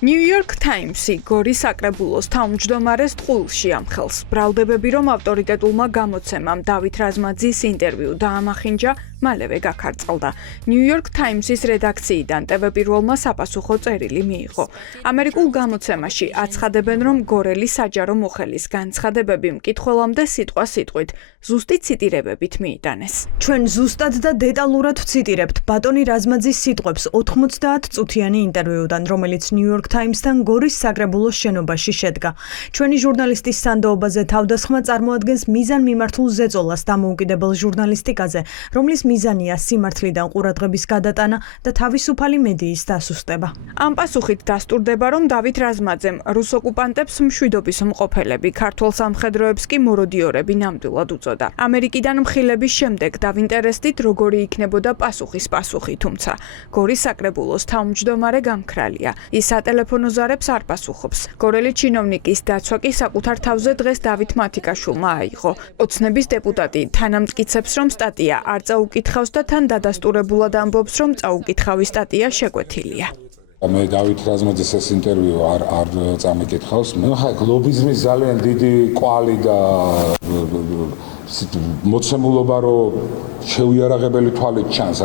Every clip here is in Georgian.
New York Times-ი გორის საკრებულოს თავმჯდომარეს ტყუილში ამხელს. ბრალდებები, რომ ავტორიტეტულმა გამოცემამ დავით რაზმაძის ინტერვიუ დაამახინჯა, მალევე გაქარწყლდა. New York Times-ის რედაქციიდან TV-პირველმა საპასუხო წერილი მიიღო. ამერიკულ გამოცემაში აცხადებენ, რომ გორელი საჯარო მოხელის განცხადებები მკითხველამდე სიტყვა-სიტყვით, ზუსტი ციტირებებით მიიტანეს. ჩვენ ზუსტად და დეტალურად ვციტირებთ ბატონი რაზმაძის სიტყვებს 90 წუთიანი ინტერვიუდან, რომელიც New York Times-თან გორის საკრებულოს შენობაში შედგა. ჩვენი ჟურნალისტის სანდოობაზე თავდასხმა წარმოადგენს მიზანმიმართულ ზეწოლას დამოუკიდებელ ჟურნალისტიკაზე, რომლის მიზანია სიმართლიდან ყურადღების გადატანა და თავისუფალი მედიის დასუსტება. ამ პასუხით დასტურდება, რომ დავით რაზმაძემ რუს ოკუპანტებს მშვიდობის მყოფელები, ქართველ სამხედროებს კი მოროდიორები ნამდვილად უწოდა. ამერიკიდან მხილების შემდეგ დავინტერესდით, როგორი იქნებოდა პასუხის პასუხი, თუმცა გორის საკრებულოს თავმჯდომარე გამქრალია. ის სატელეფონო ზარებს არ პასუხობს. გორელი ჩინოვნიკის დაცვა კი საკუთარ თავზე დღეს დავით მათიკაშვილმა აიღო. ოცნების დეპუტატი თანამტკიცებს, რომ სტატია არ წაუკითხავს და თან დადასტურებულად ამბობს, რომ წაუკითხავი სტატია შეკვეთილია. მე დავით რაზმაძის ეს ინტერვიუ არ წამიკითხავს. მე ხა გლობიზმის ძალიან დიდი კვალი და მოცემულობა რომ შეუიარაღებელი თვალით ჩანს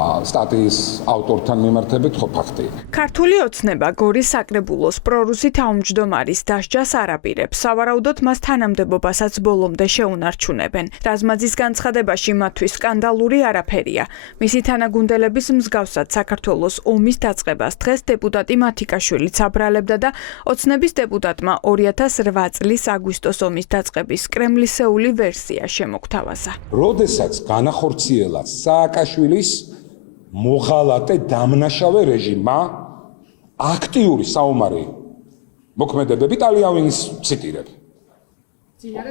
სტატიის ავტორთან მიმართებით ხო ფაქტია. ქართული ოცნება გორის საკრებულოს პრორუსი თავმჯდომარის დასჯას არ აპირებს. სავარაუდოდ მას თანამდებობასაც ბოლომდე შეუნარჩუნებენ. რაზმაძის განცხადებაში მათთვის სკანდალური არაფერია. მისი თანაგუნდელების მსგავსად საქართველოს ომის დაწყებას დღეს დეპუტატი მათიკაშვილიც აბრალებდა და ოცნების დეპუტატმა 2008 წლის აგვისტოს ომის დაწყების კრემლისეული ვერსია შემოგთავაზა. როდესაც განახორციელა სააკაშვილის მოღალატე დამნაშავე რეჟიმმა აქტიური საომარი მოქმედებები ტალიანის ციტირებ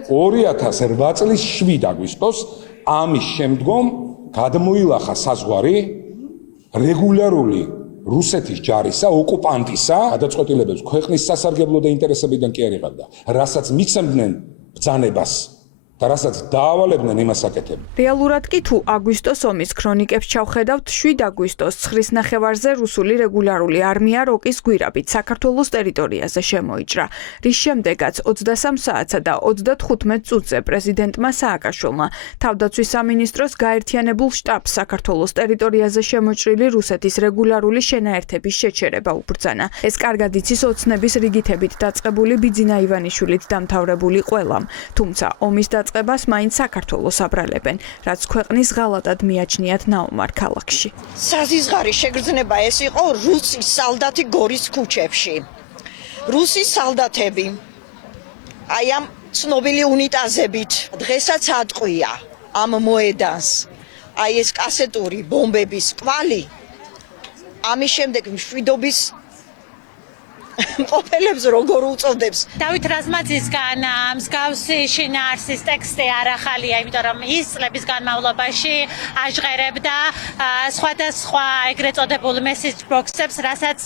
2008 წლის 7 აგვისტოს ამის შემდგომ გადმოილახა საზღვარი რეგულარული რუსეთის ჯარისა ოკუპანტისა გადაწყვეტილებებს ქვეყნის სასარგებლო და ინტერესებიდან კი არ იღებდა, რასაც მიცემდნენ ბრძანებას და რასაც დაავალებდნენ იმას აკეთებდნენ. რეალურად კი თუ აგვისტოს ომის ქრონიკებს ჩავხედავთ, 7 აგვისტოს 9 ნახევარზე რუსული რეგულარული არმია როკის გვირაბით საქართველოს ტერიტორიაზე შემოიჭრა, რის შემდეგაც 23 საათსა და 35 წუთზე პრეზიდენტმა სააკაშვილმა თავდაცვის სამინისტროს გაერთიანებულ შტაბს საქართველოს ტერიტორიაზე შემოჭრილი რუსეთის რეგულარული შენაერთების შეჩერება უბრძანა. ეს კარგად იცის ოცნების რიგითებით დაწყებული ბიძინა ივანიშვილით დამთავრებული ყველამ, თუმცა ომის წყებას მაინც საქართველოს აბრალებენ, რაც ქვეყნის ღალატად მიაჩნიათ ნაომარ ქალაქში. საზიზღარი შეგრძნება ეს იყო რუსის სალდათი გორის ქუჩებში. რუსის სალდათები აი ამ ცნობილი უნიტაზებით დღესაც ატყვია ამ მოედანს. აი ეს კასეტური ბომბების კვალი ამის შემდეგ მშვიდობის მყოფელებს როგორ უწოდებს. დავით რაზმაძისგან მსგავსი შინაარსის ტექსტი არ ახალია, იმიტომ რომ ის წლების განმავლობაში აჟღერებდა სხვადასხვა ეგრეთ წოდებულ message box-ებს, რასაც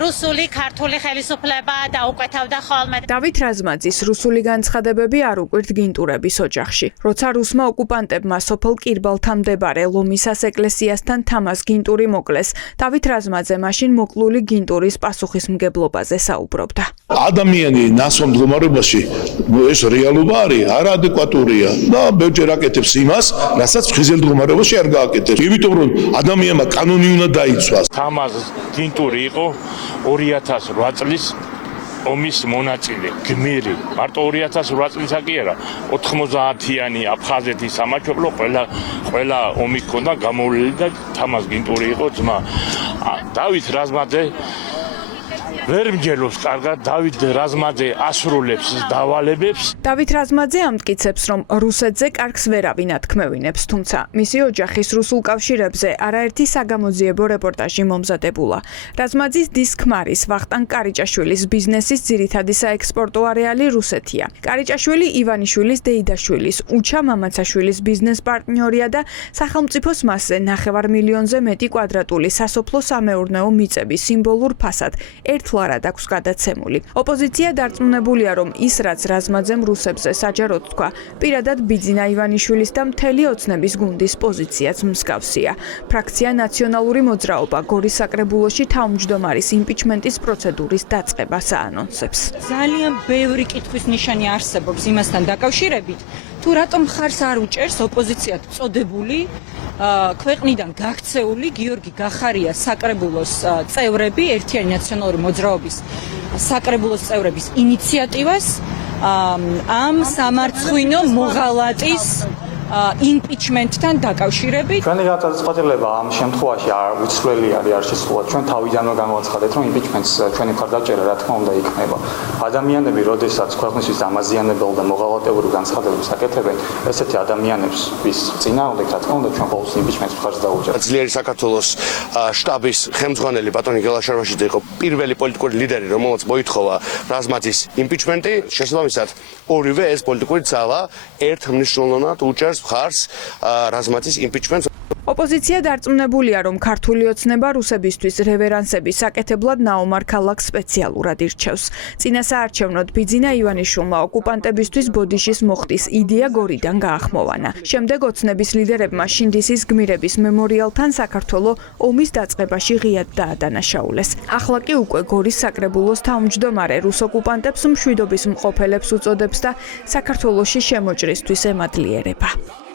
რუსული ქართული ხელისუფლება დაუკვეთავდა ხოლმე. დავით რაზმაძის რუსული განცხადებები არ უკვირთ გინტურების ოჯახში. როცა რუსმა ოკუპანტებმა სოფელ კირბალთან მდებარე ლომისას ეკლესიასთან თამას გინტური მოკლეს, დავით რაზმაძე მაშინ მოკლული გინტურის პასუხისმგებლობაში საუბრობდა. ადამიანი ნასვამ მდგომარეობაში ეს რეალობა არის არაადეკვატურია და ბევრჯერ აკეთებს იმას, რასაც ფხიზელ მდგომარეობაში არ გააკეთებს. იმიტომ რომ ადამიანმა კანონი უნდა დაიცვას. თამაზ გინტური იყო 2008 წლის ომის მონაწილე, გმირი. მარტო 2008 წლისა კი არა, 90-იანი აფხაზეთის სამაჩაბლო ყველა ომი ჰქონდა გამოვლილი და თამაზ გინტური იყო ძმა. დავით რაზმაძე ვერ მჯერობს კარგად, დავით რაზმაძე ასრულებს დავალებებს. დავით რაზმაძე ამტკიცებს, რომ რუსეთზე კარგს ვერავინ ათქმევინებს, თუმცა მისი ოჯახის რუსულ კავშირებზე არაერთი საგამოძიებო რეპორტაჟი მომზადებულა. რაზმაძის დის ქმარის ვახტანგ კარიჭაშვილის ბიზნესის ძირითადი საექსპორტო არეალი რუსეთია. კარიჭაშვილი ივანიშვილის დეიდაშვილის, უჩა მამაცაშვილის ბიზნეს პარტნიორია და სახელმწიფოს მასზე 9 მილიონზე მეტი კვადრატული სასოფლო სამეურნეო მიწების სიმბოლურ ფასად 1 ახლარად აქვს გადაცემული. ოპოზიცია დარწმუნებულია, რომ ის რაც რაზმაძემ რუსებზე საჯაროდ თქვა, პირადად ბიძინა ივანიშვილის და მთელი ოცნების გუნდის პოზიციაც მსგავსია. ფრაქცია ნაციონალური მოძრაობა გორის საკრებულოში თავმჯდომარის იმპიჩმენტის პროცედურის დაწყებას აანონსებს. ძალიან ბევრი კითხვის ნიშანი არსებობს იმასთან დაკავშირებით, თუ რატომ მხარს არ უჭერს ოპოზიციად წოდებული ქვეყნიდან გაქცეული გიორგი გახარიას საკრებულოს წევრები, ერთიანი ნაციონალური მოძრაობის საკრებულოს წევრების ინიციატივას ამ სამარცხვინო მოღალატის იმპიჩმენტთან დაკავშირებით. ჩვენი გადაწყვეტილება ამ შემთხვევაში არ უცვლელი არის შესრულად. ჩვენ თავიდანვე განვაცხადეთ, რომ იმპიჩმენტს ჩვენი მხარდაჭერა რა თქმა უნდა იქნება. ადამიანები, როდესაც ქვეყნისთვის ამაზიანებელ და მოღალატეური განცხადებებს აკეთებენ, ესეთი ადამიანებს ვის წინააღმდეგ რა თქმა უნდა ჩვენ ყოველთვის იმპიჩმენტს მხარს დაუჭერთ. ძლიერი საქართველოს შტაბის ხელმძღვანელი ბატონი გელაშარვაშვილი იყო პირველი პოლიტიკური ლიდერი, რომელმაც მოითხოვა რაზმაძის იმპიჩმენტი. შესაბამისად, ორივე ეს პოლიტიკური ძალა ერთმნიშვნელოვნად უჭერს მხარს რაზმაძის იმპიჩმენტს. ოპოზიცია დარწმუნებულია, რომ ქართული ოცნება რუსებისთვის რევერანსების საკეთებლად ნაომარ ქალაქს სპეციალურად ირჩევს. წინასაარჩევნოდ ბიძინა ივანიშვილმა ოკუპანტებისთვის ბოდიშის მოხდის იდეა გორიდან გაახმოვანა. შემდეგ ოცნების ლიდერებმა შინდისის გმირების მემორიალთან საქართველო ომის დაწყებაში ღიად დაადანაშაულეს. ახლა კი უკვე გორის საკრებულოს თავმჯდომარე რუს ოკუპანტებს მშვიდობის მყოფელებს უწოდებს და საქართველოში შემოჭრისთვის ემადლიერება.